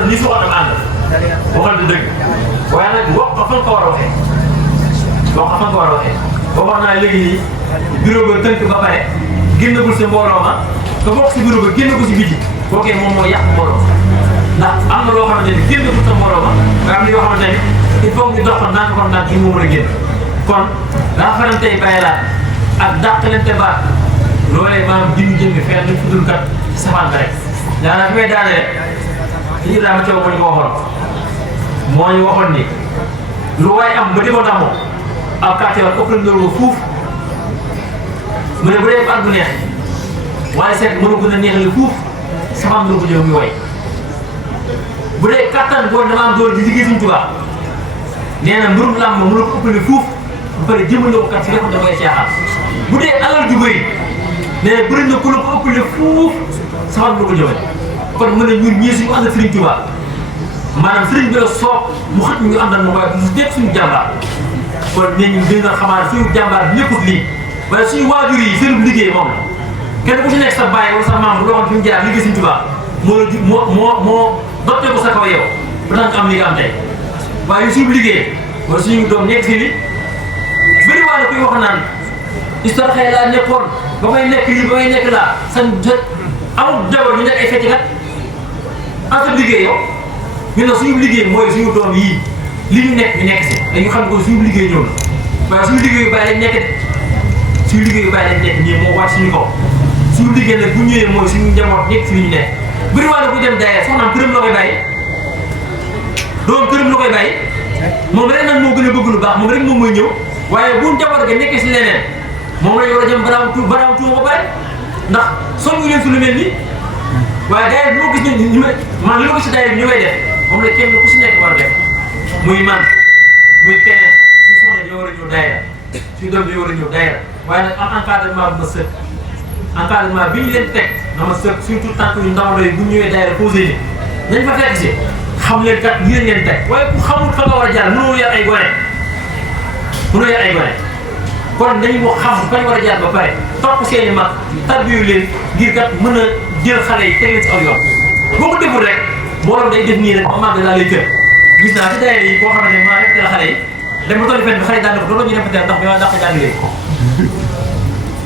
na ni soxna am ànd waxal du dëgg waaye nag wax ko fan ko war a waxee wax ko fan ko war a waxee waxoon naa léegi nii bureau ba tënk ba pare génnagul sa mbooloo ma nga bokk si bureau ba génn ko si biti bookee moom mooy yàq mbooloo ndax am na loo xamante ni génnagul sa mbooloo ma nga am na yoo xamante ni il faut ñu dox ko naan ko naan moo mën a génn kon daa farantey bàyyi laat ak dàqalante baat loolee maanaam jiwu jëm bi fenn fu dul kat safaan rek daanaka fi may daane rek ci Ibrahima Thiaw moo ñu ko waxoon moo ñu waxoon ni lu waay am ba di ko damoo ab kàcce war ëpp la ko fuuf mu ne bu dee baat bu neex waaye seet mënu gën a neexal fuuf safaan la ko jëw muy way bu dee kattan boo dama am doole di liggéey suñu tubaab nee na mbirum làmb mënu ko ëppale fuuf bu pare jëmale ko kat si lépp da koy caaxaan bu dee alal ju bëri nee na bëri na ku la ko ëppale fuuf safaan la ko jëmale kon mu ne ñun ñii suñu ànd Serigne Touba maanaam Serigne bi la soob mu xët ñu àndal ma waaye du nekk suñu jàmbaar kon nee ñu gën a xamaat suñu jàmbaar bi nekkut lii waaye suñu waajur yi seen liggéey moom la kenn ku ci nekk sa baay wala sa maam bu doxoon fi mu jaar liggéey Serigne Touba moo dotte ko sa kaw yow ba tax nga am li nga am tey waaye suñu liggéey wala suñu doom nekk si ni bëri waa la koy wax naan histoire xëy laa nekkoon ba may nekk lii ba may nekk laa san amul jabar ñu nekk ay feccikat en sa liggéey yow ñu ne suñu liggéey mooy suñu doom yii li ñu nekk si dañu xam ko suñu liggéey ñëw na waaye suñu liggéey yu bàyyi lañ nekk suñu liggéey yu bàyyi lañ nekk nii moo wàcc suñu kaw suñu liggéey nag bu ñëwee mooy suñu njaboot nekk si li ñu nekk bëri waa la bu dem daye soxnaam këram la koy bàyyi doom këram la koy bàyyi moom rek nag moo gën a bëgg lu baax moom rek moom mooy ñëw waaye bu njaboot ga nekkee si leneen moom la ñu war a jëm baraaw tuuma ba pare ndax soññu leen su lu mel nii waaye daye bi moo gis ne man li ma gis si daye bi ñu koy def moom la kenn ku si nekk war a def muy man muy keneen suñu soxla ñoo war a ñëw daye la suñu doom ñoo war a ñëw daye la waaye nag am encadrement bu ma sëkk encadrement bi ñu leen teg na ma sëkk surtout tant que ñu ndaw la bu ñëwee daye la posé ni nañ fa fekk si xam leen kat ñi leen teg waaye ku xamul fa nga war a jaar mënoo yar ay gone kon dañu wax xam bañ war a jaar ba pare topp seeni mag tarbiyu leen ngir kat mën a jël xale yi teg leen si aw yoon boo ko deful rek mbooloo day def nii rek ba màgg daal lay kër gis naa si daayira yi boo xam ne maa répété la xale yi dem ba tolli fenn bi xale yi daan na ko dootoo ñu répété ndax bi ma dàq jàng léegi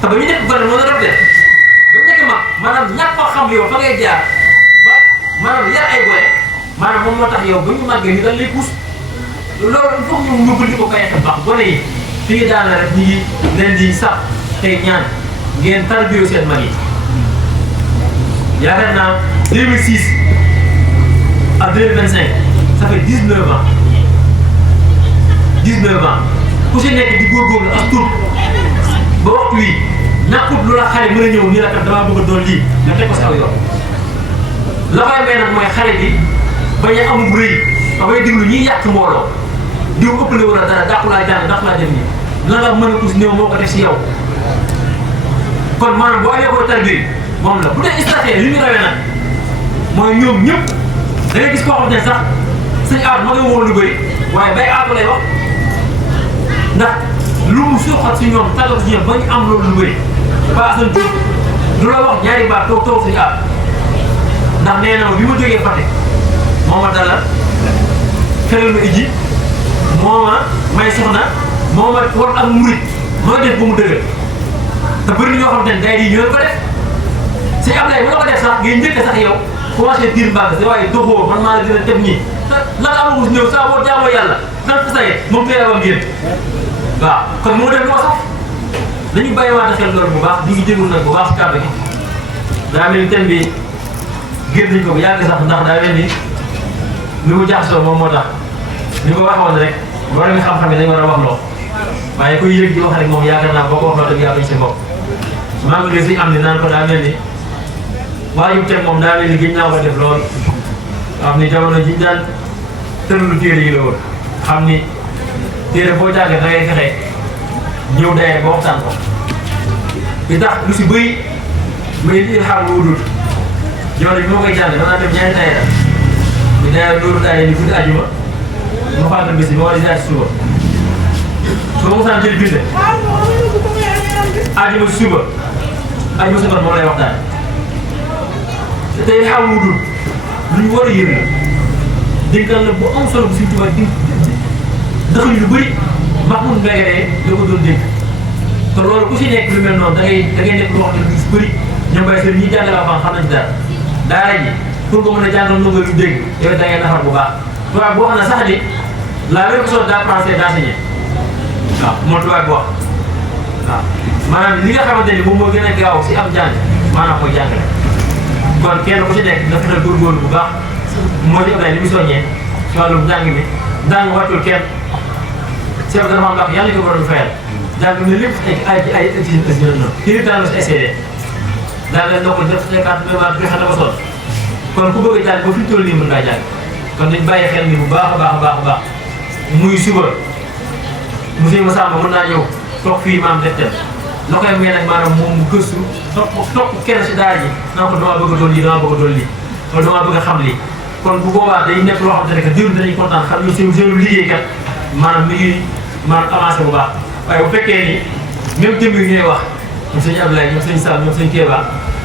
te ba ñu nekk gone noonu répété ba ñu nekk mag maanaam ñàkk a xam yow fa ngay jaar ba maanaam yar ay gone maanaam moom moo tax yow ba ñu màggee ñu dañ lay pousse loolu il faut ñu gën di ko bàyyi xel baax gone yi fii daal la rek ñu ngi leen di sax tey ñaan ngeen tarbiyu seen mag yi yaakaar naa 2006 à 2025 ça fait 19 ans 19 ans ku si nekk di góorgóorlu ak tur ba waxtu wi ñàkkut lu la xale mën a ñëw nii la kat damaa bëgg a doon lii nga teg ko si aw yoon la koy may nag mooy xale bi bañ a amul rëy ba bay déglu ñiy yàq mbooloo diw ëppale wala dara dàqu laa jàng dàqu laa def nii la nga mën a kus néew moo ko def si yow kon maanaam boo amee ko tarbiyu moom la bu dee stratégie li ñu rawee nag mooy ñoom ñëpp da ngay gis koo xam ne sax sëñ aat ma ngay woon lu bëri waaye bay aatu lay wax ndax lu mu suuxat si ñoom tàggat si ñoom ba ñu am loolu lu bëri ba asan tuut du la wax ñaari baat toog sëñ aat ndax nee na ma bi ma jógee Fatick moo ma dalal xelal ma ijji moo ma may soxna moo ma war ak murit mooy def ba mu dëgër te bëri na ñoo xam ne day di ñoo ko def si Ablaye bu la ko def sax ngay njëkk sax yow commencé diir mbàgg si waaye doxoo man maa la dina def nii te la nga amagus ñëw saa boo jaamoo yàlla nan fa saye moom teel a ba ngeen waaw kon moo def lu ko sax dañu bàyyiwaat xel loolu bu baax di ngi jégul nag bu baax si kàddu gi daa mel ni thème bi génn nañ ko bu yàgg sax ndax daa mel ni li mu jaxasoo moom moo tax ni ko waxoon rek war nga xam-xam ne dañ war a wax loo waaye kuy yëg di wax rek moom yaakaar naa boo ko wax loo dëgg yàlla ñu si bopp maa ngi gis am ni naan ko daa mel ni waaye yu teg moom daa mel ni gën naa ko def lool xam ni jamono ji daan tëralu téere yi la woon xam ni téere boo jàngee da ngay fexe ñëw daye ba waxtaan ko li tax lu si bëri muy li xam lu wudul jamono bi moo koy jàng danaa dem ñaari daye la ñu daye dóoru daye ni guddi ajuma ma fàttali bis bi ma war a ziar si suba su ma mosaan jël bind ajuma si suba ajuma si ngoon moom lay waxtaan te tey xaw wudul lu ñu war a yër la dénkal la bu am solo bu Sëñ Tuubaa di dëxuñ lu bëri Mahmoud Mbegere da ko doon dénk te loolu ku si nekk lu mel noonu da ngay nekk loo xam ne lu si bëri ñoom bay seen ñi jàngale avant xam nañ dara daara ji pour nga mën a jàngal ndongo yu dégg yow da ngay nafar bu baax tubaab boo xam ne sax ni la même chose d'apprendre c'est d'enseigner waaw moo tubaab bi wax waaw maanaam li nga xamante ni moom moo gën a gaaw si am jàng maanaam mooy jàngale kon kenn ku si nekk dafa na góorgóorlu bu baax moo di Abdoulaye li mu soññee si wàllum njàng mi njàng wàccul kenn chef de dafa yàlla ko war a fayal jàng ne lépp ay exigence noonu kii daal la si essayé daal la noo ko def cinquante mémoire bi xam na ba sonn kon ku bëgg a jàng ba fi ñu toll nii mën ngaa jàng kon dañ bàyyi xel ni bu baax a baax a baax a baax muy suba monsieur Massamba mën naa ñëw toog fii maam def tel la koy may nag maanaam moom mu gëstu topp kenn si daara ji naa ko damaa bëgg a doon lii damaa bëgg a doon lii wala damaa bëgg a xam lii kon bu boobaa day nekk loo xamante ne que jëriñ dañuy kontaan xam ne seen liggéeykat maanaam mi ngi maanaam avancé bu baax waaye bu fekkee ni même jëm yi ñooy wax ñoom sëñ Abdoulaye ñoom sëñ Sall ñoom sëñ Kéba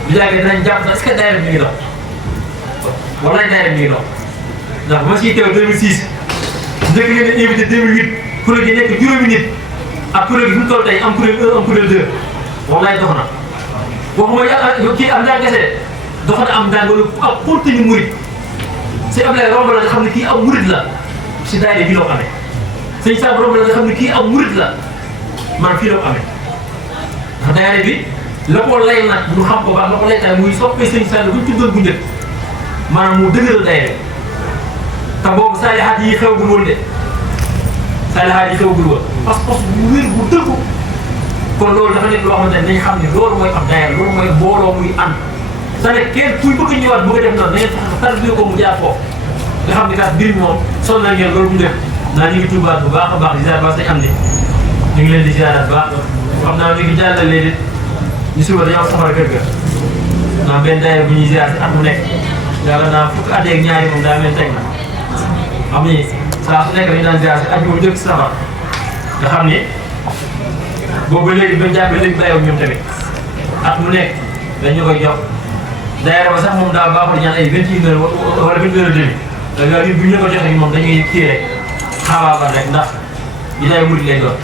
bu yàggee dinañ jàpp sax est-ce que daayira mi ngi dox walaay daayira mi ngi dox ndax ba ma siy teew 2006 njëkk ngeen di invité 2008 kuréel gi nekk juróomi nit ak kuréel gi fi mu toll tey am kuréel 1 am kuréel 2 walaay dox na waxuma yàlla kii am njàng kese dox na am njàng wala ak continue murit sëñ Abdoulaye romb la nga xam ne kii am murit la si daayira bi loo xamee sëñ Sall romb la nga xam ne kii am murit la maanaam fii la ko amee ndax daayira bi la ko lay nag ñu xam ko baax la ko lay taay muy soppee sëñ Sall buñ tuddoon bu njëkk maanaam mu dëgëral daayira te boobu saalihaat yi xew gu woon de saalihaat yi xew gu woon pas-pas bu wér bu dëggu kon loolu dafa nekk loo xamante ne dañu xam ne loolu mooy am daayira loolu mooy booloo muy ànd sa ne kenn kuy bëgg a ñëwaat bëgg a def noonu da ngeen fexe tarbiya ko mu jaar foofu nga xam ne kat mbir mi moom sonn na ngeen loolu mu def naa ñu ngi tuubaat bu baax a baax di ziar ba sañ am ne ñu ngi leen di ziaraat bu baax xam naa ñu ngi jàllale léegi ñu suba dañoo safara kër ga naa benn daayira bu ñuy ziar si at mu nekk yàlla naa fukk at yeeg ñaari moom daa mel teg na xam ni saa su nekk dañu daan ziar si at mu njëkk safar nga xam ni boobu ba léegi bañ jàppee léegi bàyyiwul ñoom tamit at mu nekk dañu koy jox daayira ba sax moom daa baaxul di ñaan ay 21 heures wala 22 heures demi da nga bu ñu ko joxee moom dañuy kii rek xaabaabal rek ndax yi day murid lay doon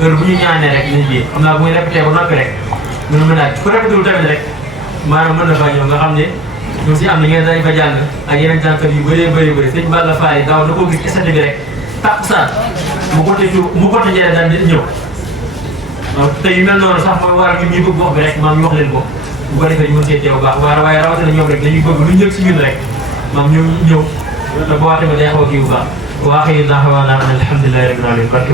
heure bu ñu ñaanee rek dinañ ji xam naa bu muy répété ba noppi rek mën na mën a ku répété wul tamit rek maanaam mën na faa ñëw nga xam ne ñoom si am na ngeen dañ fa jàng ak yeneen jàngkat yu bëree bëri sëñ Balla Faye daaw da koo gis stade bi rek takkusaan mu côté njëriñ daal di ñëw donc te yu mel noonu sax mooy waral ñun ñuy bëgg wax bi rek maam ñu wax leen ko bu ko defee ñu mën see teew baax waaye rawatina ñoom rek dañuy bëgg lu njëkk si ñun rek maam ñu ñëw te boo waxee ba day xaw a kii bu baax waa xëy na alhamdulilah rabbil alamin barke